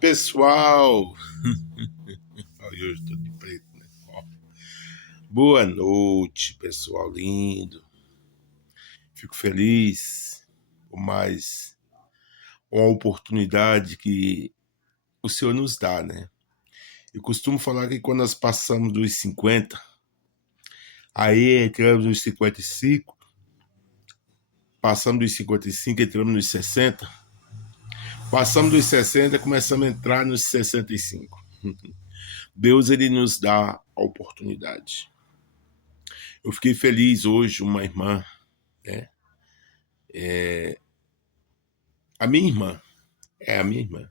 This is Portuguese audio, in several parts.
Pessoal, hoje eu estou de preto, né? Ó. Boa noite, pessoal lindo. Fico feliz por mais uma oportunidade que o Senhor nos dá, né? Eu costumo falar que quando nós passamos dos 50, aí entramos nos 55, passamos dos 55, entramos nos 60, passamos dos 60, começamos a entrar nos 65. Deus, ele nos dá a oportunidade. Eu fiquei feliz hoje, uma irmã, né? A minha irmã,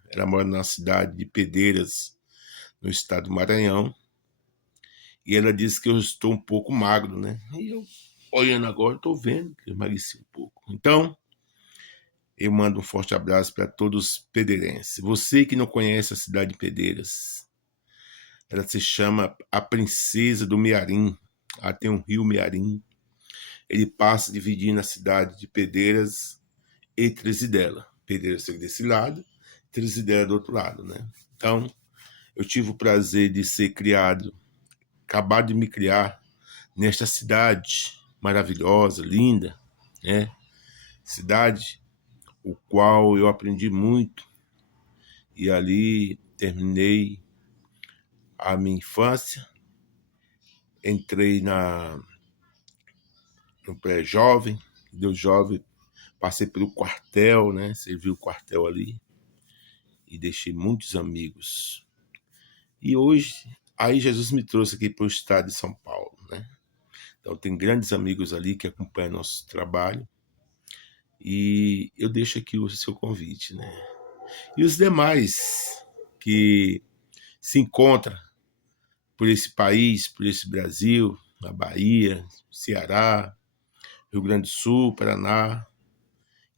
ela mora na cidade de Pedreiras, no estado do Maranhão, e ela disse que eu estou um pouco magro, né? E eu, olhando agora, estou vendo que eu emagreci um pouco. Então, eu mando um forte abraço para todos os pedeirenses. Você que não conhece a cidade de Pedreiras, ela se chama a Princesa do Mearim. Ela tem um rio Mearim. Ele passa dividindo a cidade de Pedreiras e Tresidela. Pedreiras fica desse lado, Tresidela do outro lado, né? Então, eu tive o prazer de ser criado, acabar de me criar nesta cidade maravilhosa, linda, né? Cidade o qual eu aprendi muito e ali terminei a minha infância, entrei no pré-jovem, deu jovem, passei pelo quartel, né? Servi o quartel ali e deixei muitos amigos. E hoje, aí Jesus me trouxe aqui para o estado de São Paulo, né? Então tem grandes amigos ali que acompanham nosso trabalho e eu deixo aqui o seu convite, né? E os demais que se encontram por esse país, por esse Brasil, na Bahia, Ceará, Rio Grande do Sul, Paraná,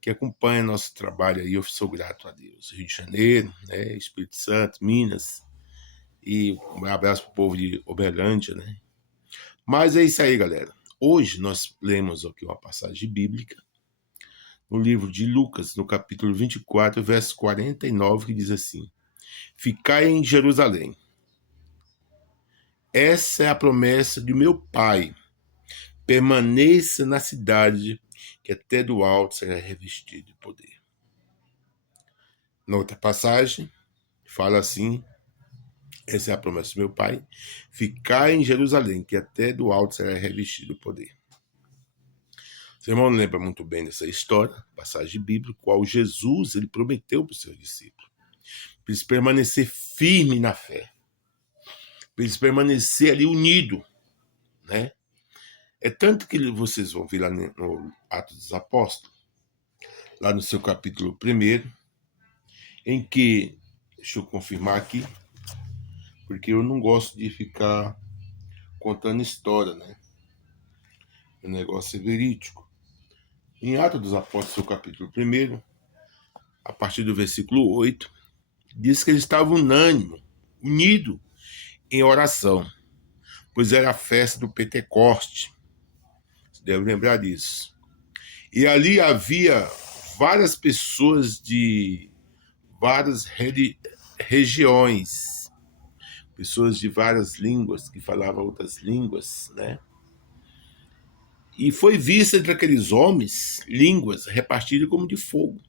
que acompanham nosso trabalho aí, eu sou grato a Deus. Rio de Janeiro, né? Espírito Santo, Minas, e um abraço para o povo de Uberlândia, né? Mas é isso aí, galera. Hoje nós lemos aqui uma passagem bíblica no livro de Lucas, no capítulo 24, verso 49, que diz assim: Ficai em Jerusalém. Essa é a promessa de meu Pai. Permaneça na cidade, que até do alto será revestido de poder. Na outra passagem, fala assim: essa é a promessa do meu Pai. Ficai em Jerusalém, que até do alto será revestido de poder. Seu irmão lembra muito bem dessa história, passagem bíblica, qual Jesus ele prometeu para os seus discípulos, para eles permanecer firmes na fé, para eles permanecer ali unidos, né? É tanto que vocês vão ver lá no Atos dos Apóstolos, lá no seu capítulo 1, em que, deixa eu confirmar aqui, porque eu não gosto de ficar contando história, né? O negócio é verídico. Em Atos dos Apóstolos, seu capítulo 1, a partir do versículo 8, diz que eles estavam unânimes, unidos em oração, pois era a festa do Pentecoste. Você deve lembrar disso. E ali havia várias pessoas de várias regiões, pessoas de várias línguas, que falavam outras línguas, né? E foi vista entre aqueles homens línguas repartidas como de fogo,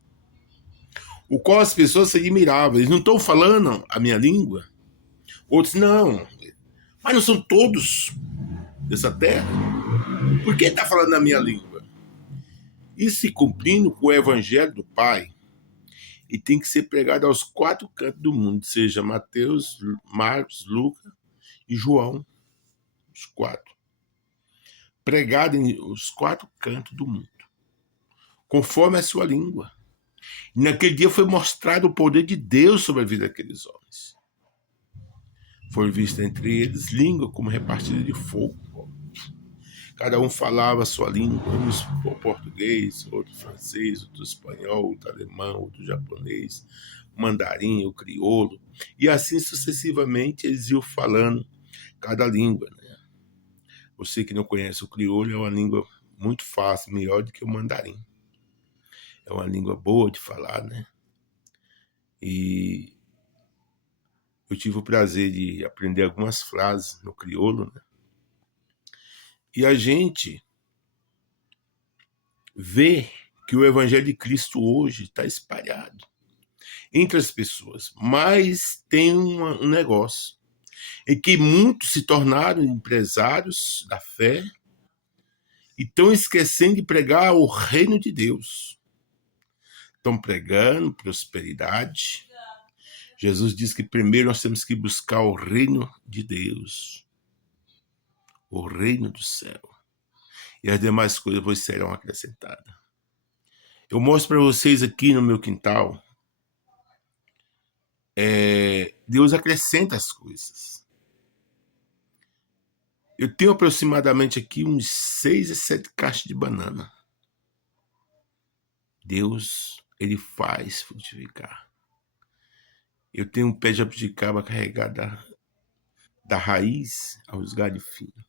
o qual as pessoas se admiravam. Eles não estão falando a minha língua? Outros, não. Mas não são todos dessa terra? Por que está falando a minha língua? Isso se cumprindo com o evangelho do Pai, e tem que ser pregado aos 4 cantos do mundo, seja Mateus, Marcos, Lucas e João, os 4. Pregado em os 4 cantos do mundo, conforme a sua língua. E naquele dia foi mostrado o poder de Deus sobre a vida daqueles homens. Foi vista entre eles língua como repartida de fogo. Cada um falava a sua língua, uns o português, outro francês, outro espanhol, outro alemão, outro japonês, mandarim, o crioulo. E assim sucessivamente eles iam falando cada língua, né? Você que não conhece o crioulo, é uma língua muito fácil, melhor do que o mandarim. É uma língua boa de falar, né? E eu tive o prazer de aprender algumas frases no crioulo, né? E a gente vê que o Evangelho de Cristo hoje está espalhado entre as pessoas, mas tem um negócio, em que muitos se tornaram empresários da fé e estão esquecendo de pregar o reino de Deus. Estão pregando prosperidade. Jesus diz que primeiro nós temos que buscar o reino de Deus, o reino do céu, e as demais coisas vos serão acrescentadas. Eu mostro para vocês aqui no meu quintal, Deus acrescenta as coisas. Eu tenho aproximadamente aqui uns 6 a 7 caixas de banana. Deus, ele faz frutificar. Eu tenho um pé de jabuticaba carregado da raiz aos galhos finos.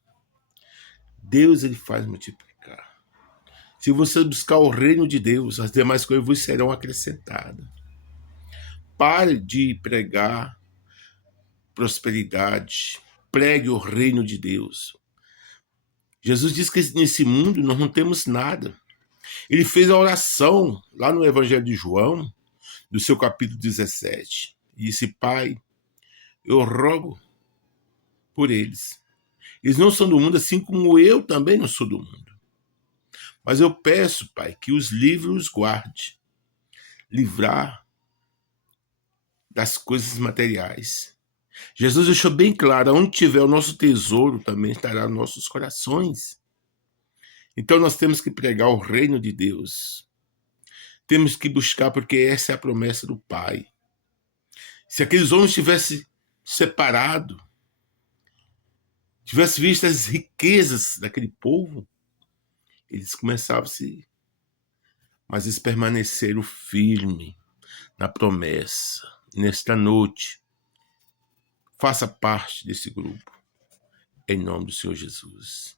Deus, ele faz multiplicar. Se você buscar o reino de Deus, as demais coisas vos serão acrescentadas. Pare de pregar prosperidade. Pregue o reino de Deus. Jesus diz que nesse mundo nós não temos nada. Ele fez a oração lá no Evangelho de João, do seu capítulo 17. E disse: Pai, eu rogo por eles. Eles não são do mundo, assim como eu também não sou do mundo. Mas eu peço, Pai, que os livre os guarde. Livrar das coisas materiais. Jesus deixou bem claro, onde tiver o nosso tesouro, também estará nossos corações. Então nós temos que pregar o reino de Deus. Temos que buscar, porque essa é a promessa do Pai. Se aqueles homens tivessem separado, tivessem visto as riquezas daquele povo, eles começavam a se... Mas eles permaneceram firmes na promessa. Nesta noite, faça parte desse grupo. Em nome do Senhor Jesus.